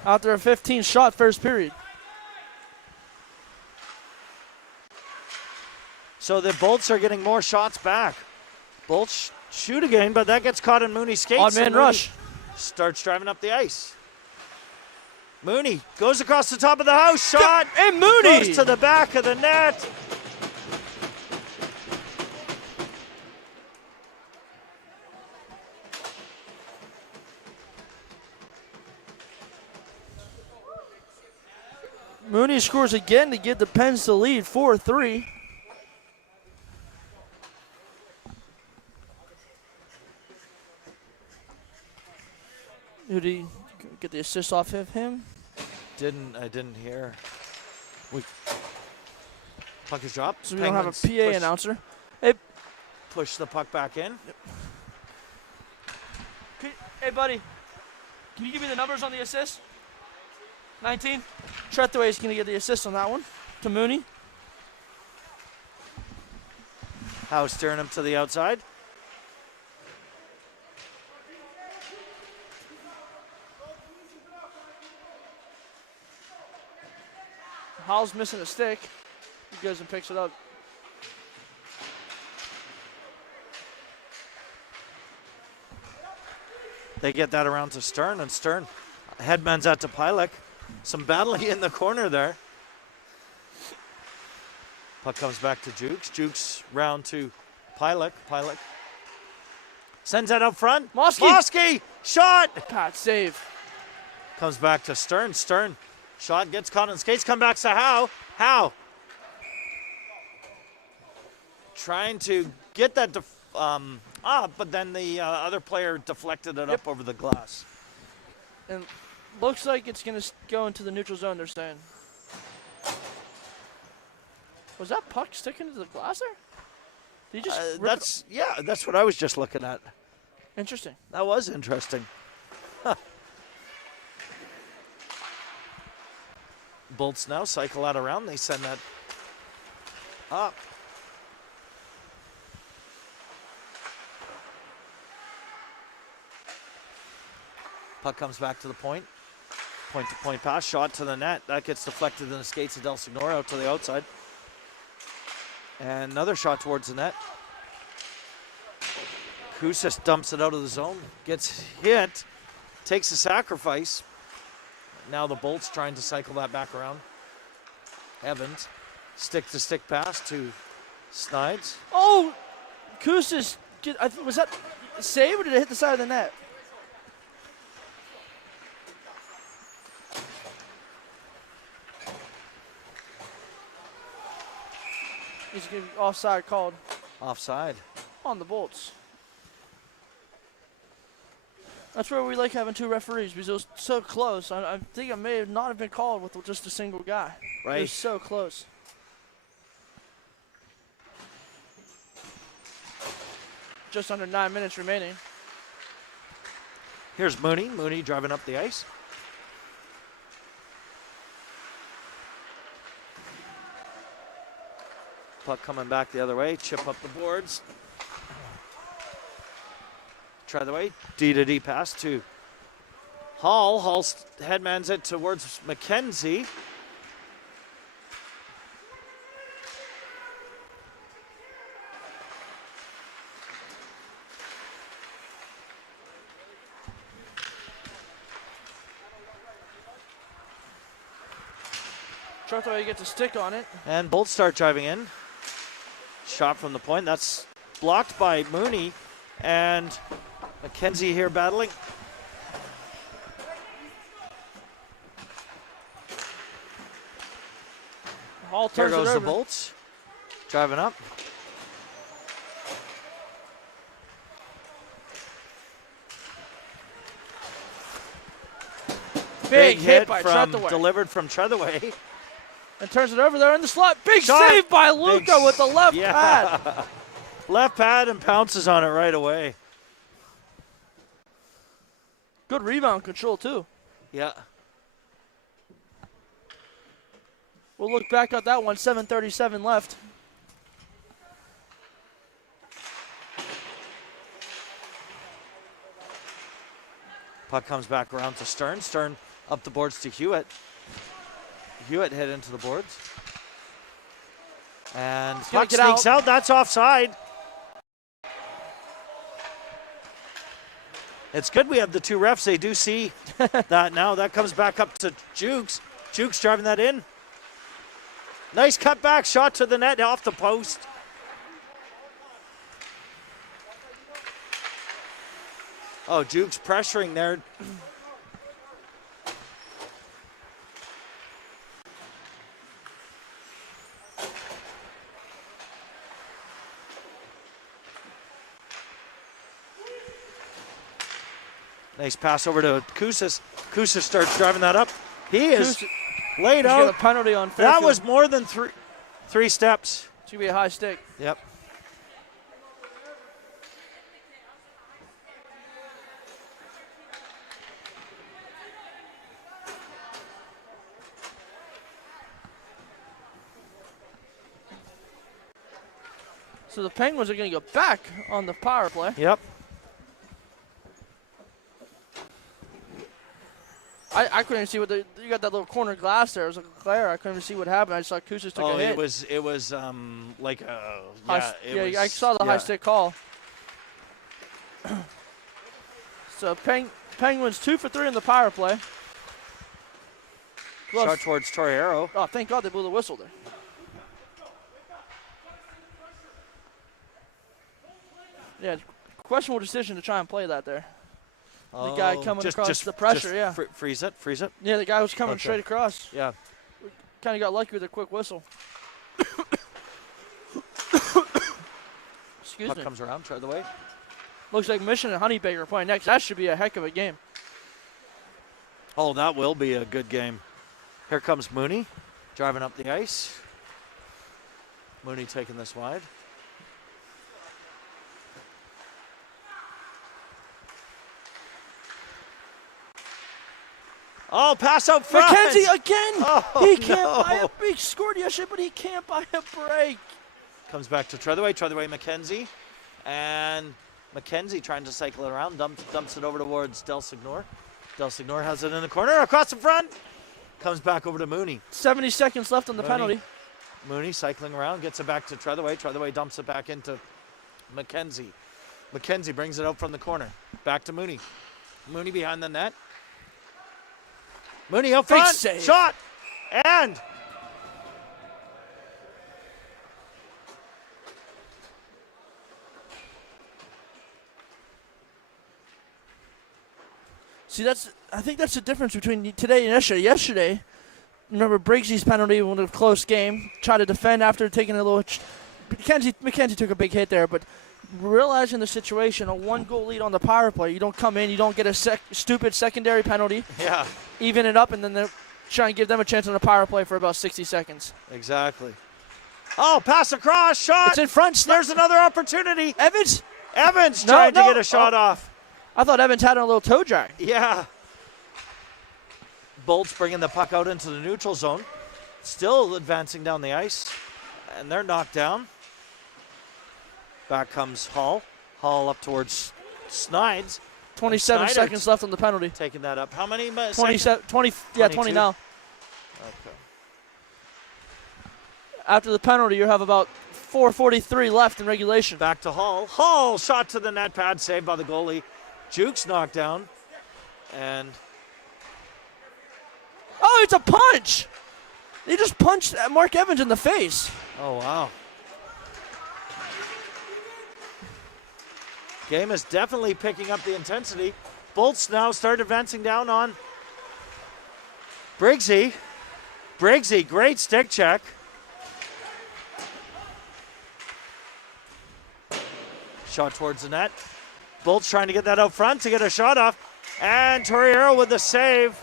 After a 15-shot first period. So the Bolts are getting more shots back. Bolts shoot again, but that gets caught in Mooney's skates. Odd man and Mooney rush. starts driving up the ice. Mooney goes across the top of the house. Shot. And Mooney! Goes to the back of the net. Mooney scores again to give the Pens the lead, 4-3. Did he get the assist off of him? I didn't hear. Puck is dropped. So we don't have a Penguins PA announcer. Hey, push the puck back in. hey, buddy. Can you give me the numbers on the assist? 19. Tretheway is going to get the assist on that one to Mooney. Howe steering him to the outside. Hall's missing a stick. He goes and picks it up. They get that around to Stern, and Stern headman's out to Pilek. Some battling in the corner there. Puck comes back to Jukes. Jukes round to Pilek. Pilek sends that up front. Mosky! Shot! God, save. Comes back to Stern. Stern shot gets caught on skates. Come back to Howe. Howe trying to get that up, but then the other player deflected it up over the glass. And looks like it's going to go into the neutral zone, they're saying. Was that puck sticking to the glass there? Did he just rip it? That's what I was just looking at. Interesting. That was interesting. Huh. Bolts now cycle out around. They send that up. Puck comes back to the point. Point-to-point pass, shot to the net. That gets deflected in the skates of Del Signore out to the outside. And another shot towards the net. Kusas dumps it out of the zone. Gets hit. Takes a sacrifice. Now the Bolts trying to cycle that back around. Evans. Stick-to-stick pass to Snides. Oh! Kusas, was that a save or did it hit the side of the net? He's going to be offside called. Offside. On the Bolts. That's where we like having two referees because it was so close. I think it may not have been called with just a single guy. Right. It was so close. Just under 9 minutes remaining. Here's Mooney. Mooney driving up the ice. Puck coming back the other way. Chip up the boards. Try the way. D-to-D pass to Hall. Hall's headmans it towards McKenzie. Trottoy gets a stick on it. And Bolts start driving in. Shot from the point. That's blocked by Mooney. And McKenzie here battling. Hall Here turns goes it the over. Bolts. Driving up. Big hit by from Trethewey. delivered from Trethewey. And turns it over there in the slot. Big Shot. save by Luca Big with the left pad. Left pad and pounces on it right away. Good rebound control, too. Yeah. We'll look back at that one. 7:37 left. Puck comes back around to Stern. Stern up the boards to Hewitt. Hewitt hit into the boards. And puck sneaks out. That's offside. It's good we have the two refs. They do see that now. That comes back up to Jukes. Jukes driving that in. Nice cutback shot to the net off the post. Oh, Jukes pressuring there. Nice pass over to Kusas. Kusas starts driving that up. He is laid out. A penalty on Fairfield. That was more than three steps. It's going to be a high stick. Yep. So the Penguins are going to go back on the power play. Yep. I couldn't even see what you got that little corner glass there. It was like a glare. I couldn't even see what happened. I just saw Kusas took a hit. it was like a I saw the high stick call. So Penguins 2 for 3 in the power play. Shot towards Torriero. Oh, thank God they blew the whistle there. Yeah, questionable decision to try and play that there. The guy coming across the pressure, yeah. Freeze it. Yeah, the guy was coming straight across. Yeah. Kind of got lucky with a quick whistle. Excuse Puck me. comes around, try the way. Looks like Mission and Honeybaker are playing next. That should be a heck of a game. Oh, that will be a good game. Here comes Mooney, driving up the ice. Mooney taking this wide. Oh, pass out front. McKenzie again. Oh, He can't no. buy a He scored yesterday, but he can't buy a break. Comes back to Treadaway, McKenzie. And McKenzie trying to cycle it around, dumps it over towards Del Signor. Del Signor has it in the corner, across the front. Comes back over to Mooney. 70 seconds left on the Mooney. penalty. Mooney cycling around, gets it back to Treadaway. Treadaway dumps it back into McKenzie. McKenzie brings it out from the corner. Back to Mooney. Mooney behind the net. Mooney out front. save. Shot. And See, I think that's the difference between today and yesterday. Yesterday, remember Briggsy's penalty in a close game. Tried to defend after taking a little. McKenzie took a big hit there, but realizing the situation, a 1-goal lead on the power play, you don't come in, you don't get a stupid secondary penalty. yeah, Even it up, and then try and give them a chance on the power play for about 60 seconds. exactly. Oh, pass across, shot. It's in front. There's another opportunity. Evans. Evans No, trying to no. get a shot off. I thought Evans had a little toe drag. Yeah. Bolts bringing the puck out into the neutral zone. Still advancing down the ice. And they're knocked down. Back comes Hall. Hall up towards Snides. 27 Snyder seconds left on the penalty. Taking that up. How many 20, seconds? 20, yeah, 20 22. now. Okay. After the penalty, you have about 4:43 left in regulation. Back to Hall. Hall shot to the net pad, saved by the goalie. Jukes knocked down. And Oh, it's a punch! He just punched Mark Evans in the face. oh, wow. Game is definitely picking up the intensity. Bolts now start advancing down on Briggsy. Briggsy, great stick check. Shot towards the net. Bolts trying to get that out front to get a shot off. And Torriero with the save.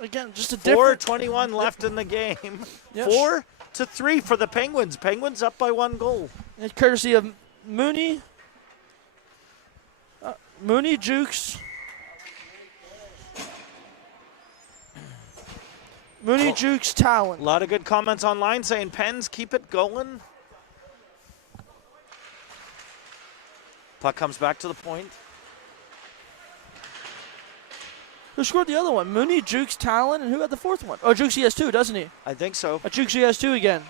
Again, just a different. 4:21 left in the game. Yep. 4-3 for the Penguins. Penguins up by 1 goal. Courtesy of Mooney. Mooney, Jukes. Mooney, Jukes, A Talon. lot of good comments online saying Pens keep it going. Puck comes back to the point. Who scored the other one? Mooney, Jukes, Talon, and who had the fourth one? Oh, Jukes, he has 2, doesn't he? I think so. Jukes, he has 2 again.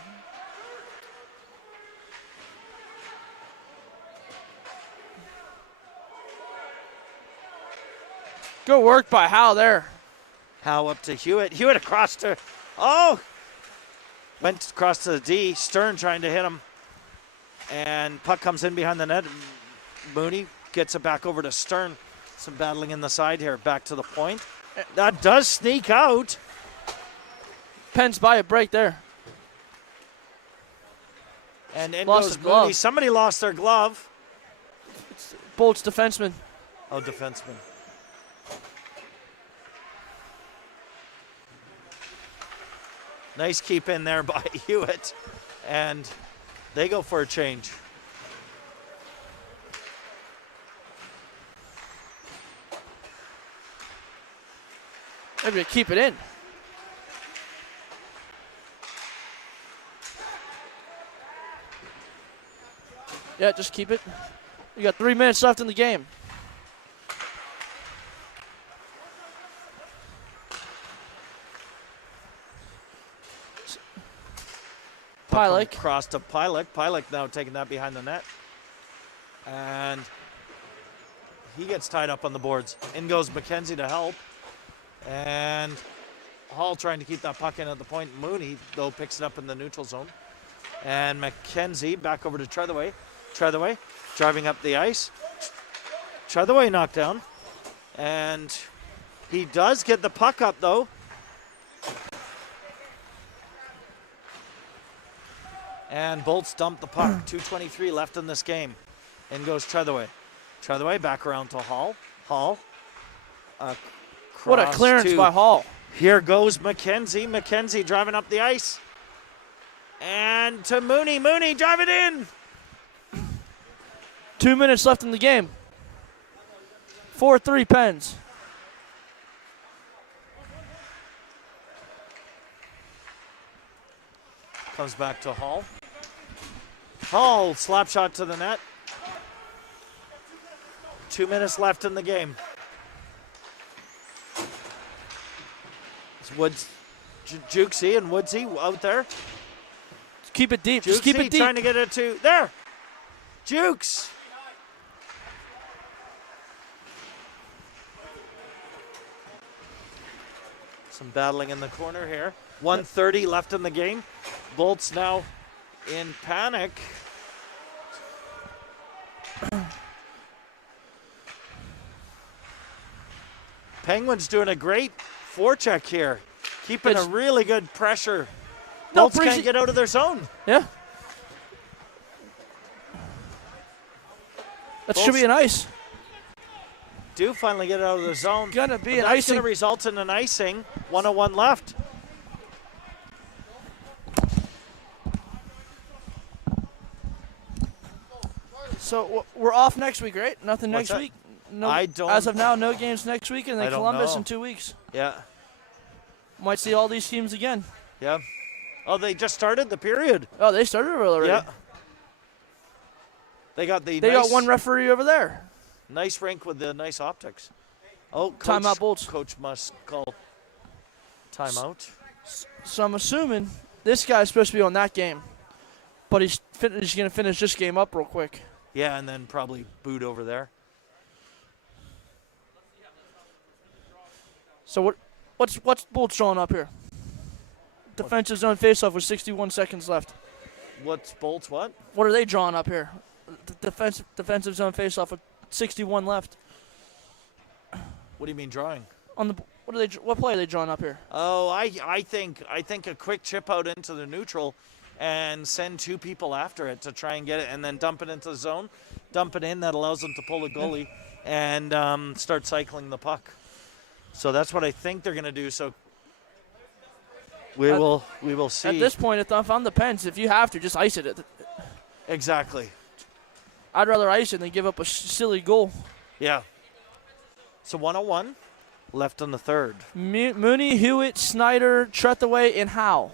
Good work by Howe there. Howe up to Hewitt. Hewitt across to, oh! Went across to the D. Stern trying to hit him. And puck comes in behind the net. Mooney gets it back over to Stern. Some battling in the side here. Back to the point. That does sneak out. Pens by a break there. And in Lost goes his glove. Mooney. Somebody lost their glove. Bolts defenseman. Oh, defenseman. Nice keep in there by Hewitt. And they go for a change. Maybe to keep it in. Yeah, just keep it. You got 3 minutes left in the game. Pilek. Cross to Pilek. Pilek now taking that behind the net. And he gets tied up on the boards. In goes McKenzie to help. And Hall trying to keep that puck in at the point. Mooney, though, picks it up in the neutral zone. And McKenzie back over to Treathaway. Treathaway driving up the ice. Treathaway knocked down. And he does get the puck up, though. And Bolts dumped the puck. 2:23 left in this game. In goes Treathaway. Treathaway back around to Hall. Hall. What a clearance by Hall. Here goes McKenzie. McKenzie driving up the ice. And to Mooney. Mooney drive it in. 2 minutes left in the game. 4-3 Pens. Comes back to Hall. Hall, slap shot to the net. 2 minutes left in the game. It's Woods, Jukesy and Woodsy out there. Just keep it deep. Jukesy Just keep it deep. trying to get it to there. Jukes. Some battling in the corner here. 1:30 left in the game. Bolts now in panic. Penguins doing a great forecheck here. Keeping a really good pressure. Bolts can't get out of their zone. Yeah. That should be an ice. Do finally get out of the zone. Gonna be an an icing. Going to result in an icing. 1:01 left. So we're off next week, right? Nothing What's next that? week? No, I don't. as of now, no games next week, and then I don't Columbus know. in 2 weeks. Yeah. Might see all these teams again. Yeah. Oh, they just started the period. Oh, they started already. Yeah. They got the. They got one referee over there. Nice rink with the nice optics. Oh, Timeout, Bolts. Coach must call timeout. So I'm assuming this guy's supposed to be on that game, but he's going to finish this game up real quick. Yeah, and then probably boot over there. So what's Bolts drawing up here? Defensive zone faceoff with 61 seconds left. What's Bolts? What? What are they drawing up here? Defensive zone faceoff with 61 left. What do you mean drawing? What play are they drawing up here? Oh, I think a quick chip out into the neutral and send two people after it to try and get it, and then dump it into the zone. Dump it in. That allows them to pull a goalie and start cycling the puck. So that's what I think they're going to do. So we will see. At this point, if I'm the Pens, if you have to, just ice it. Exactly. I'd rather ice it than give up a silly goal. Yeah. So 1:01 left on the third. Mooney, Hewitt, Snyder, Trethaway, and Howe.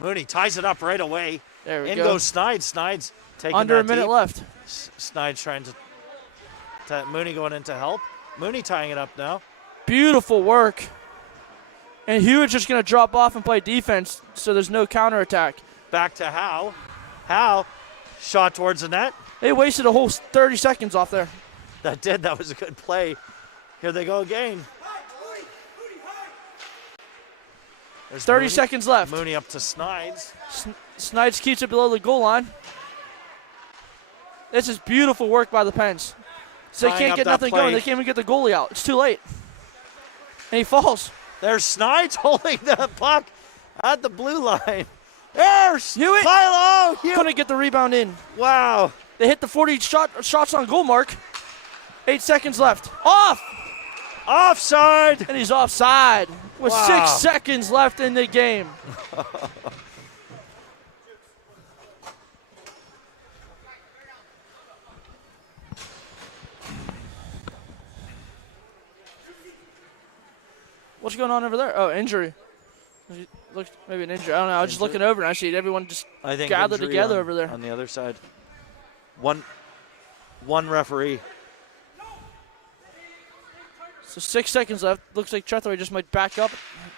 Mooney ties it up right away. There we In go. goes Snides. Snides taking Under a that minute deep. left. Snides trying to Mooney going in to help. Mooney tying it up now. Beautiful work. And Hewitt's just going to drop off and play defense, so there's no counterattack. Back to Howe. Howe shot towards the net. They wasted a whole 30 seconds off there. That was a good play. Here they go again. There's 30 Mooney. seconds left. Mooney up to Snides. Snides keeps it below the goal line. This is beautiful work by the Pens. So they Tying can't up get that nothing play. going. They can't even get the goalie out. It's too late. And he falls. There's Snides holding the puck at the blue line. There's Hewitt. Philo. Couldn't get the rebound in. Wow. They hit the 40 shots on goal mark. 8 seconds left. Off! Offside. And he's offside with Wow. 6 seconds left in the game. What's going on over there? Oh, injury. Looks maybe an injury. I don't know. I was just looking over and I see everyone just I think gathered injury together on- over there. on the other side. One referee. So 6 seconds left. Looks like Trethewey just might back up.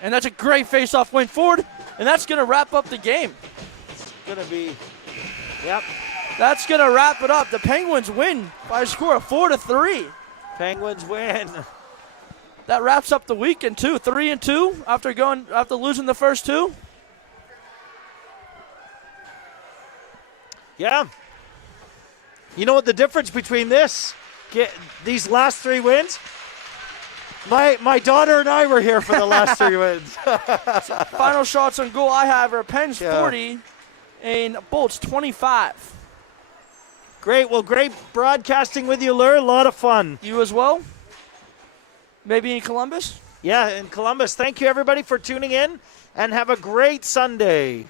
And that's a great face-off win forward. And that's going to wrap up the game. Gonna be. Yep. That's going to wrap it up. The Penguins win by a score of 4-3. Penguins win. That wraps up the weekend too. 3-2 after losing the first two. Yeah. You know what the difference between these last 3 wins? My daughter and I were here for the last 3 wins. Final shots on goal I have are Pens Yeah. 40 and Bolts 25. Great. Well, great broadcasting with you, Lur. A lot of fun. You as well? Maybe in Columbus? Yeah, in Columbus. Thank you, everybody, for tuning in, and have a great Sunday.